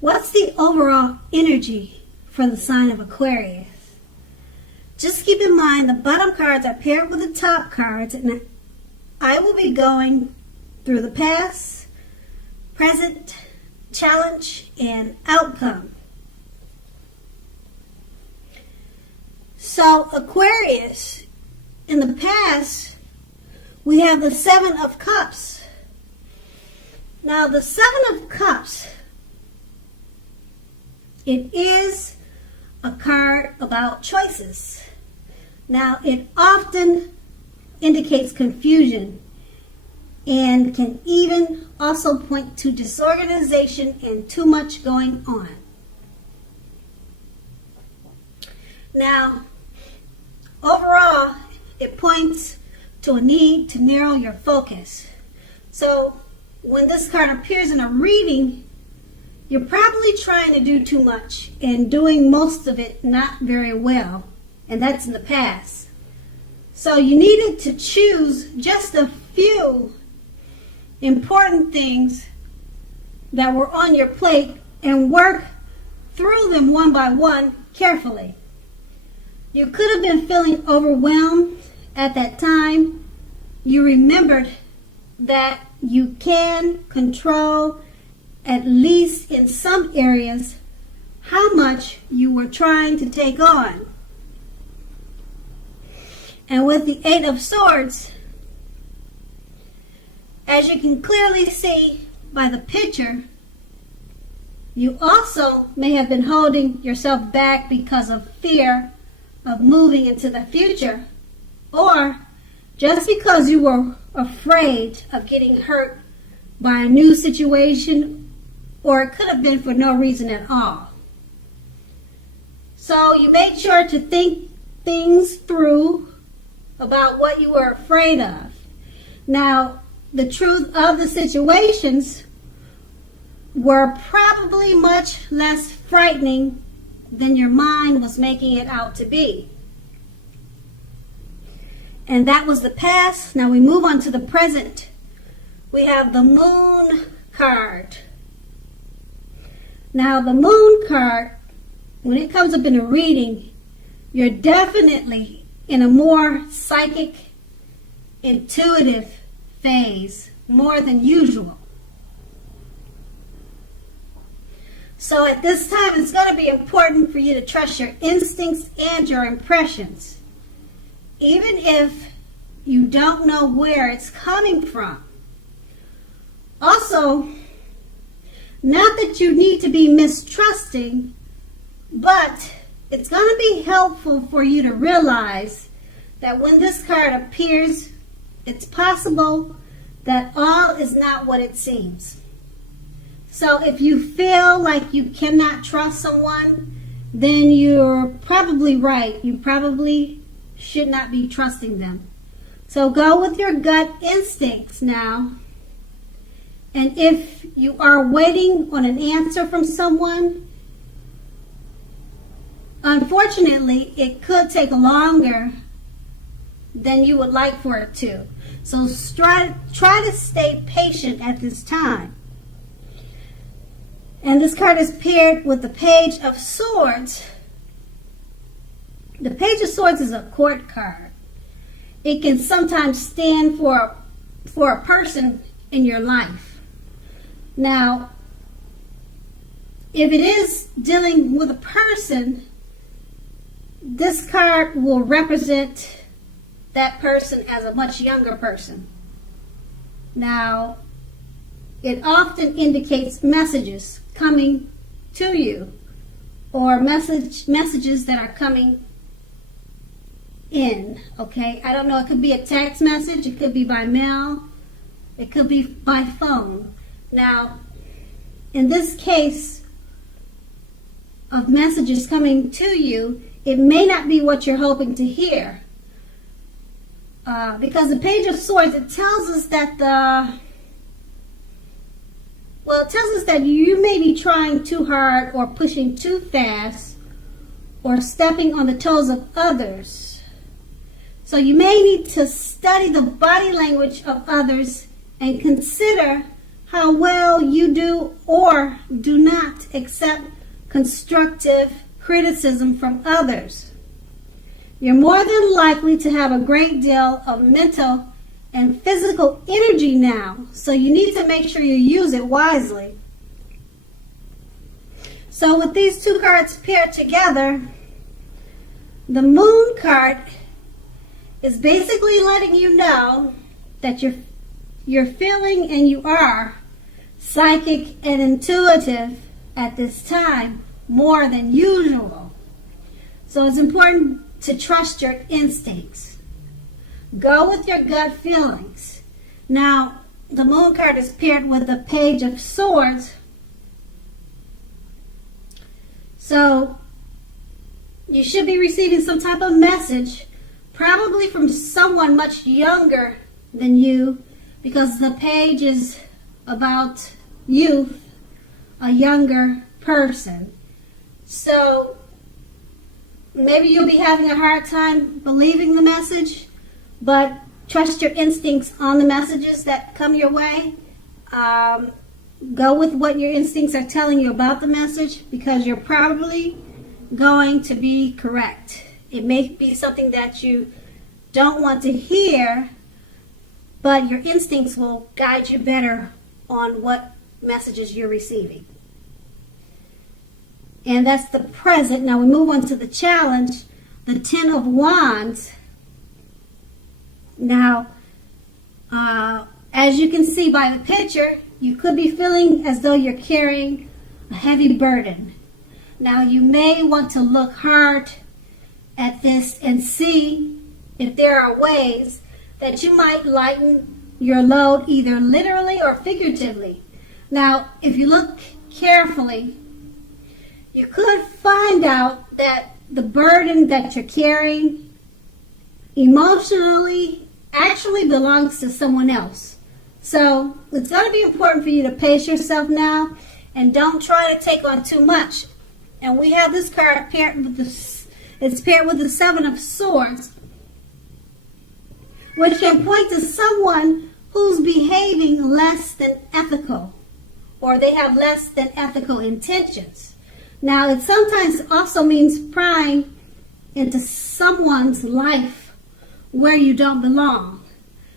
What's the overall energy for the sign of Aquarius? Just keep in mind the bottom cards are paired with the top cards, and I will be going through the past, present, challenge, and outcome. So Aquarius, in the past, we have the Seven of Cups. Now the Seven of Cups, it is a card about choices. Now it often indicates confusion and can even also point to disorganization and too much going on. Now, overall, it points to a need to narrow your focus. So, when this card appears in a reading, you're probably trying to do too much and doing most of it not very well, and that's in the past. So you needed to choose just a few important things that were on your plate and work through them one by one carefully. You could have been feeling overwhelmed at that time. You remembered that you can control, at least in some areas, how much you were trying to take on. And with the Eight of Swords, as you can clearly see by the picture, you also may have been holding yourself back because of fear of moving into the future, or just because you were afraid of getting hurt by a new situation, or it could have been for no reason at all. So you made sure to think things through about what you were afraid of. Now, the truth of the situations were probably much less frightening than your mind was making it out to be. And that was the past. Now we move on to the present. We have the Moon card. Now the Moon card, when it comes up in a reading, you're definitely in a more psychic, intuitive phase, more than usual. So at this time, it's going to be important for you to trust your instincts and your impressions, even if you don't know where it's coming from. Also, not that you need to be mistrusting, but it's going to be helpful for you to realize that when this card appears, it's possible that all is not what it seems. So if you feel like you cannot trust someone, then you're probably right. You probably should not be trusting them. So go with your gut instincts now. And if you are waiting on an answer from someone, unfortunately, it could take longer than you would like for it to. So try to stay patient at this time. And this card is paired with the Page of Swords. The Page of Swords is a court card. It can sometimes stand for a person in your life. Now, if it is dealing with a person, this card will represent that person as a much younger person. Now, it often indicates messages coming to you, or messages that are coming in, okay? I don't know, it could be a text message, it could be by mail, it could be by phone. Now, in this case of messages coming to you, it may not be what you're hoping to hear. Because the Page of Swords, it tells us that it tells us that you may be trying too hard or pushing too fast or stepping on the toes of others. So you may need to study the body language of others and consider how well you do or do not accept constructive criticism from others. You're more than likely to have a great deal of mental and physical energy now, so you need to make sure you use it wisely. So with these two cards paired together, the Moon card is basically letting you know that you're feeling and you are psychic and intuitive at this time more than usual. So it's important to trust your instincts. Go with your gut feelings. Now, the Moon card is paired with the Page of Swords. So you should be receiving some type of message, probably from someone much younger than you, because the page is about youth, a younger person. So maybe you'll be having a hard time believing the message, but trust your instincts on the messages that come your way. Go with what your instincts are telling you about the message, because you're probably going to be correct. It may be something that you don't want to hear, but your instincts will guide you better on what messages you're receiving. And that's the present. Now we move on to the challenge, the Ten of Wands. Now, as you can see by the picture, you could be feeling as though you're carrying a heavy burden. Now you may want to look hard at this and see if there are ways that you might lighten your load, either literally or figuratively. Now, if you look carefully, you could find out that the burden that you're carrying emotionally actually belongs to someone else. So it's going to be important for you to pace yourself now and don't try to take on too much. And we have this card paired with it's paired with the Seven of Swords, which can point to someone who's behaving less than ethical, or they have less than ethical intentions. Now, it sometimes also means prying into someone's life where you don't belong.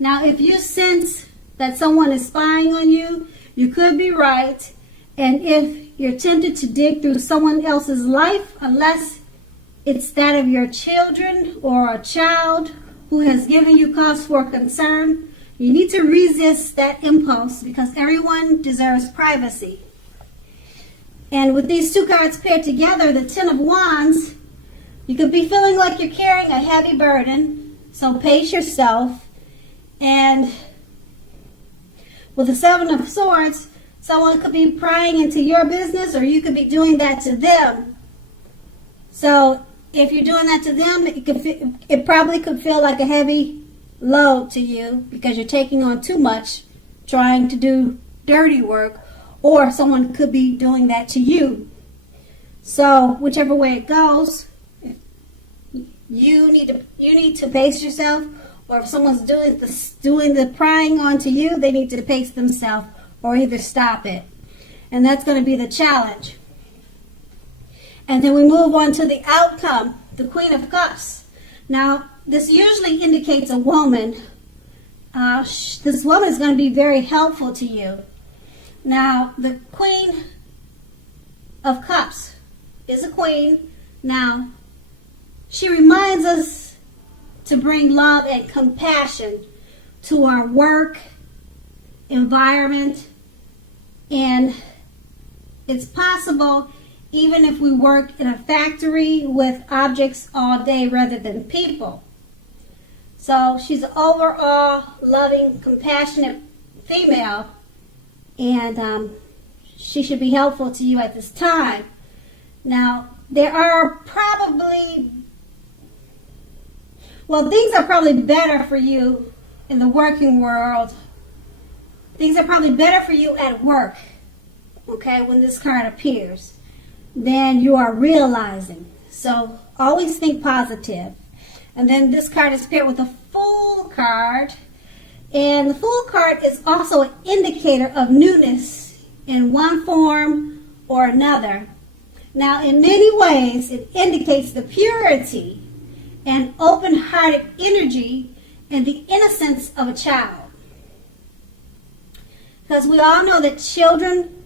Now, if you sense that someone is spying on you, you could be right. And if you're tempted to dig through someone else's life, unless it's that of your children or a child who has given you cause for concern, you need to resist that impulse, because everyone deserves privacy. And with these two cards paired together, the Ten of Wands, you could be feeling like you're carrying a heavy burden, so pace yourself. And with the Seven of Swords, someone could be prying into your business, or you could be doing that to them. So if you're doing that to them, it probably could feel like a heavy load to you, because you're taking on too much, trying to do dirty work, or someone could be doing that to you. So whichever way it goes, you need to pace yourself, or if someone's doing the prying onto you, they need to pace themselves or either stop it. And that's going to be the challenge. And then we move on to the outcome, the Queen of Cups. Now, this usually indicates a woman. This woman is going to be very helpful to you. Now, the Queen of Cups is a queen. Now, she reminds us to bring love and compassion to our work environment, and it's possible even if we work in a factory with objects all day rather than people. So she's an overall loving, compassionate female, and she should be helpful to you at this time. Now, there are probably, things are probably better for you in the working world. Things are probably better for you at work, okay, when this card appears, than you are realizing. So always think positive. And then this card is paired with a Fool card. And the Fool card is also an indicator of newness in one form or another. Now, in many ways, it indicates the purity and open-hearted energy and the innocence of a child. Because we all know that children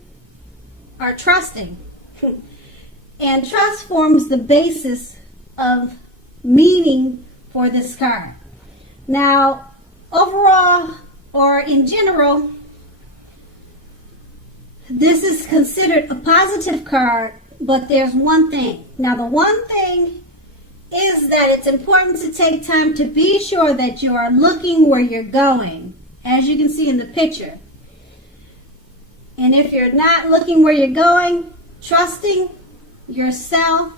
are trusting. And trust forms the basis of meaning for this card. Now, overall, or in general, this is considered a positive card, but there's one thing. Now, the one thing is that it's important to take time to be sure that you are looking where you're going, as you can see in the picture. And if you're not looking where you're going, trusting yourself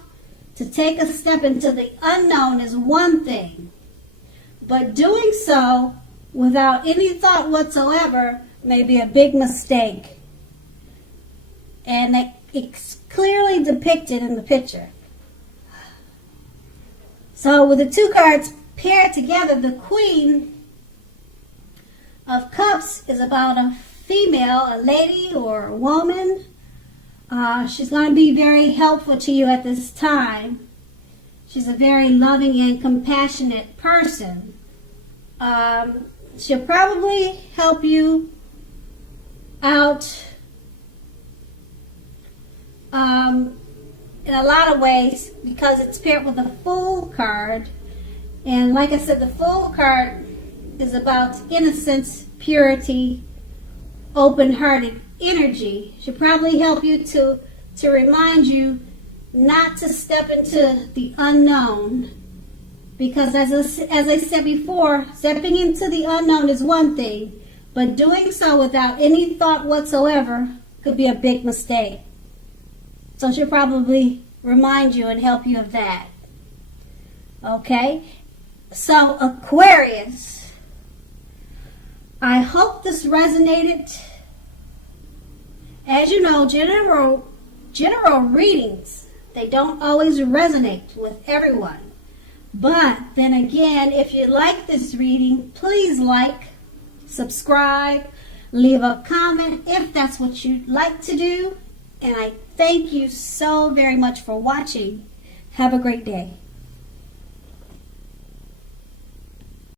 to take a step into the unknown is one thing. But doing so without any thought whatsoever may be a big mistake. And it's clearly depicted in the picture. So with the two cards paired together, the Queen of Cups is about a female, a lady or a woman. She's going to be very helpful to you at this time. She's a very loving and compassionate person. She'll probably help you out in a lot of ways because it's paired with the Fool card. And like I said, the Fool card is about innocence, purity, open-hearted energy. Should probably help you to remind you not to step into the unknown, because as I said before, stepping into the unknown is one thing, but doing so without any thought whatsoever could be a big mistake. So she'll probably remind you and help you of that. Okay? So Aquarius, I hope this resonated. As you know, general readings, they don't always resonate with everyone. But then again, if you like this reading, please like, subscribe, leave a comment if that's what you'd like to do. And I thank you so very much for watching. Have a great day.